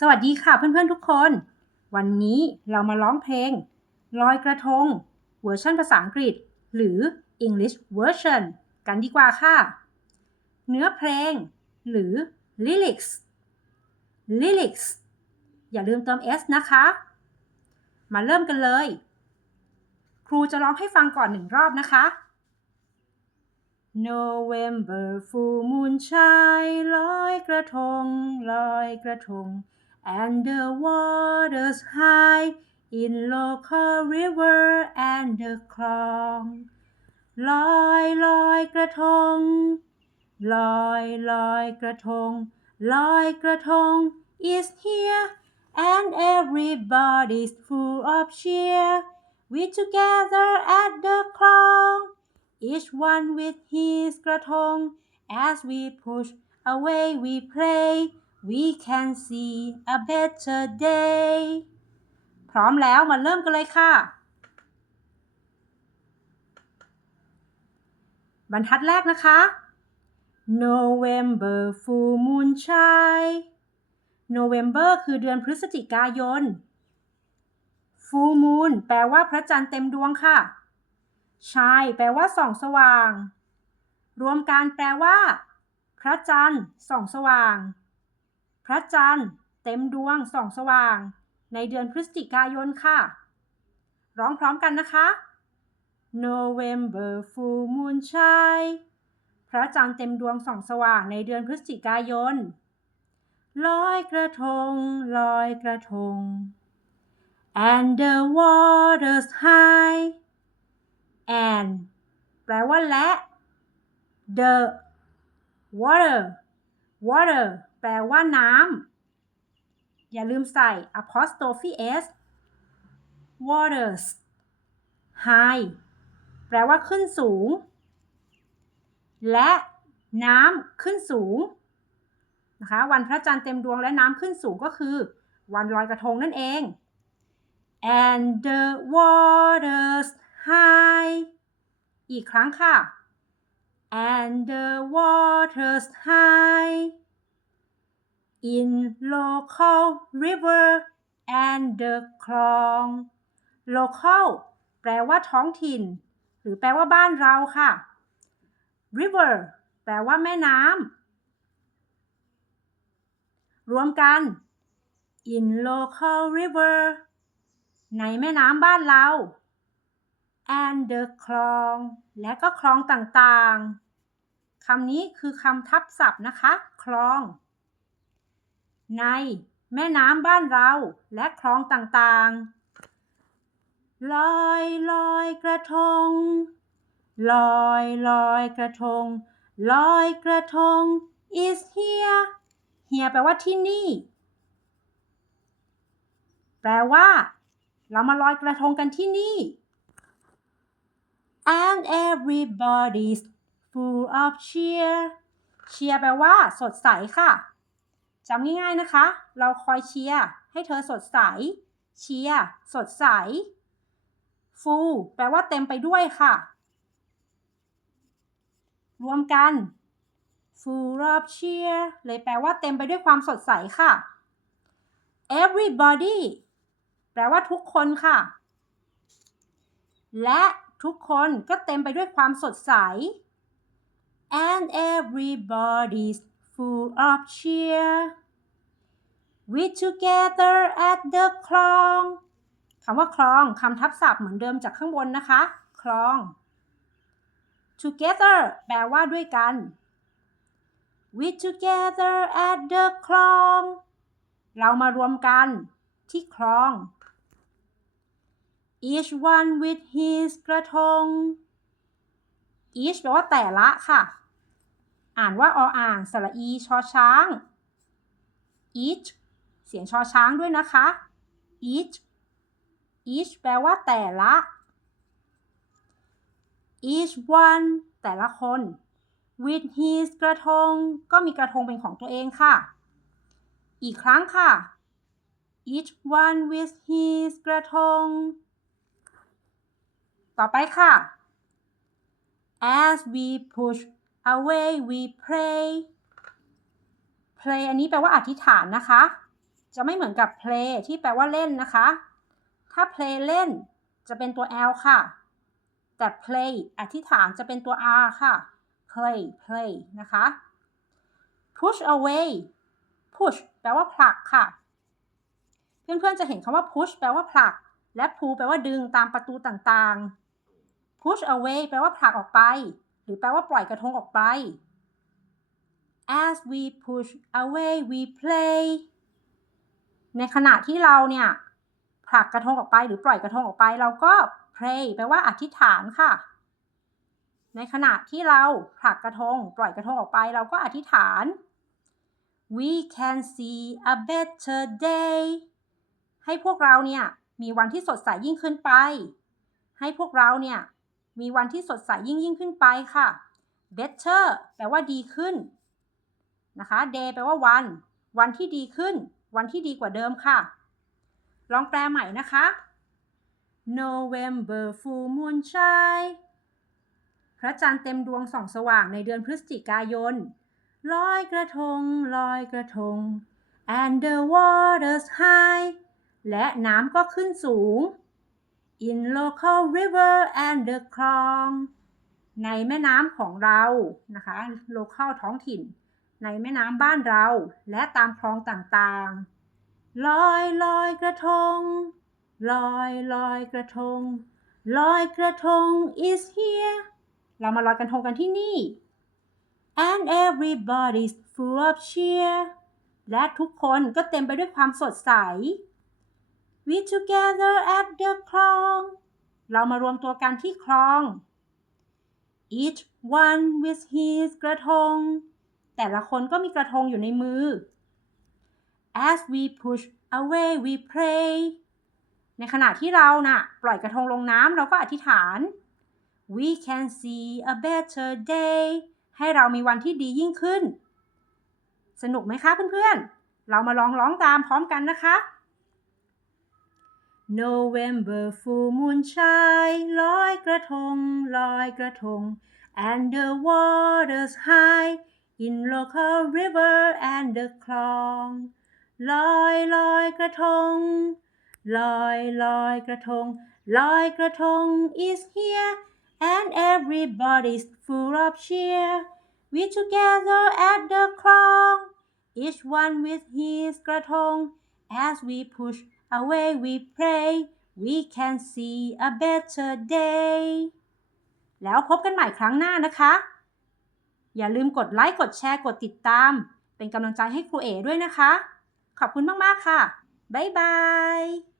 สวัสดีค่ะเพื่อนๆทุกคน วันนี้เรามาร้องเพลง ลอยกระทง เวอร์ชันภาษาอังกฤษ หรือ English version กันดีกว่าค่ะ เนื้อเพลง หรือ lyrics lyrics อย่าลืมเติม s นะคะ มาเริ่มกันเลย ครูจะร้องให้ฟังก่อนหนึ่งรอบนะคะ November full moon shine ลอยกระทงลอยกระทง and the waters high in local river and the คลองลอยลอยกระทงลอยลอยกระทงลอยกระทง is here and everybody's full of cheer we together at the คลอง each one with his กระทง as we push away we pray we can see a better day พร้อมแล้วมาเริ่มกันเลยค่ะ บรรทัดแรกนะคะ November full moon shine November คือเดือนพฤศจิกายน Full moon แปลว่าพระจันทร์เต็มดวงค่ะ shine แปลว่าส่องสว่าง รวมกันแปลว่า พระจันทร์ส่องสว่าง พระจันทร์ เต็มดวงส่องสว่าง ในเดือนพฤศจิกายนค่ะ ร้องพร้อมกันนะคะ November full moon shine พระจันทร์เต็มดวงส่องสว่างในเดือนพฤศจิกายน ลอยกระทง ลอยกระทง and the waters high and แปลว่าและ the water water แปลว่าน้ำ อย่าลืมใส่ apostrophe s waters high แปลว่าขึ้นสูง และน้ำขึ้นสูงนะคะ วันพระจันทร์เต็มดวงและน้ำขึ้นสูงก็คือ วันลอยกระทงนั่นเอง and the waters high อีกครั้งค่ะ and the waters high in local river and the คลอง local แปลว่าท้องถิ่น หรือแปลว่าบ้านเราค่ะ river แปลว่าแม่น้ำรวมกัน in local river ในแม่น้ำบ้านเรา and the คลอง และก็คลองต่างๆคำนี้คือคำทับศัพท์นะคะ คลอง ในแม่น้ำบ้านเราและคลองต่างๆ ลอยลอยกระทง ลอยลอยกระทง ลอยกระทง is here here แปลว่าที่นี่ แปลว่า เรามาลอยกระทงกันที่นี่ and everybody's full of cheer cheer แปลว่า สดใสค่ะจำง่ายๆนะคะ เราคอยเชียร์ให้เธอสดใส เชียร์สดใส full แปลว่าเต็มไปด้วยค่ะ รวมกัน full of cheer เลยแปลว่าเต็มไปด้วยความสดใสค่ะ everybody แปลว่าทุกคนค่ะ และ ทุกคนก็เต็มไปด้วยความสดใส and everybody's full of cheer we together at the คลองคำว่าคลองคำทับศัพท์เหมือนเดิมจากข้างบนนะคะคลอง together แปลว่าด้วยกัน we together at the คลอง เรามารวมกันที่คลอง each one with his กระทง each แปลว่าแต่ละค่ะ อ่านว่าออ่างสระอีชอช้าง each เสียงชอช้างด้วยนะคะ each each แปลว่าแต่ละ each one แต่ละคน with his กระทง ก็มีกระทงเป็นของตัวเองค่ะ อีกครั้งค่ะ each one with his กระทง ต่อไปค่ะ as we push away we pray pray อันนี้แปลว่าอธิษฐานนะคะ จะไม่เหมือนกับ play ที่แปลว่าเล่นนะคะ ถ้า play เล่นจะเป็นตัว l ค่ะ แต่ play อธิษฐานจะเป็นตัว r ค่ะ play play นะคะ push away push แปลว่าผลักค่ะ เพื่อนๆจะเห็นคำว่า push แปลว่าผลัก และ pull แปลว่าดึงตามประตูต่างๆ push away แปลว่าผลักออกไป หรือแปลว่าปล่อยกระทงออกไป as we push away we play ในขณะที่เราเนี่ยผลักกระทงออกไป หรือปล่อยกระทงออกไป เราก็ pray แปลว่าอธิษฐานค่ะ ในขณะที่เราผลักกระทง ปล่อยกระทงออกไป เราก็อธิษฐาน we can see a better day ให้พวกเราเนี่ยมีวันที่สดใสยิ่งขึ้นไป ให้พวกเราเนี่ย มีวันที่สดใสยิ่งยิ่งขึ้นไปค่ะ better แปลว่าดีขึ้นนะคะ day แปลว่าวัน วันที่ดีขึ้น วันที่ดีกว่าเดิมค่ะ ลองแปลใหม่นะคะ November full moon shine พระจันทร์เต็มดวงส่องสว่างในเดือนพฤศจิกายน ลอยกระทง ลอยกระทง and the waters high และน้ำก็ขึ้นสูง in local river and the คลอง ในแม่น้ำของเรานะคะ local ท้องถิ่น ในแม่น้ำบ้านเรา และตามคลองต่างๆ ลอยลอยกระทง ลอยลอยกระทง ลอยกระทง is here เรามาลอยกระทงกันที่นี่ and everybody's full of cheer และทุกคนก็เต็มไปด้วยความสดใส we together at the คลอง เรามารวมตัวกันที่คลอง each one with his กระทง แต่ละคนก็มีกระทงอยู่ในมือ as we push away we pray ในขณะที่เราน่ะ ปล่อยกระทงลงน้ำเราก็อธิษฐาน we can see a better day ให้เรามีวันที่ดียิ่งขึ้น สนุกไหมคะเพื่อนๆ เรามาลองร้องตามพร้อมกันนะคะ November full moon shine ลอยกระทง ลอยกระทง and the waters high in local river and the คลอง ลอยลอยกระทง ลอยลอยกระทง ลอยกระทง is here and everybody's full of cheer we together at the คลอง each one with his กระทง as we push away we pray we can see a better day แล้วพบกันใหม่ครั้งหน้านะคะ อย่าลืมกดไลค์ กดแชร์ กดติดตาม เป็นกำลังใจให้ครูเอด้วยนะคะ ขอบคุณมาก ๆ ค่ะ บ๊ายบาย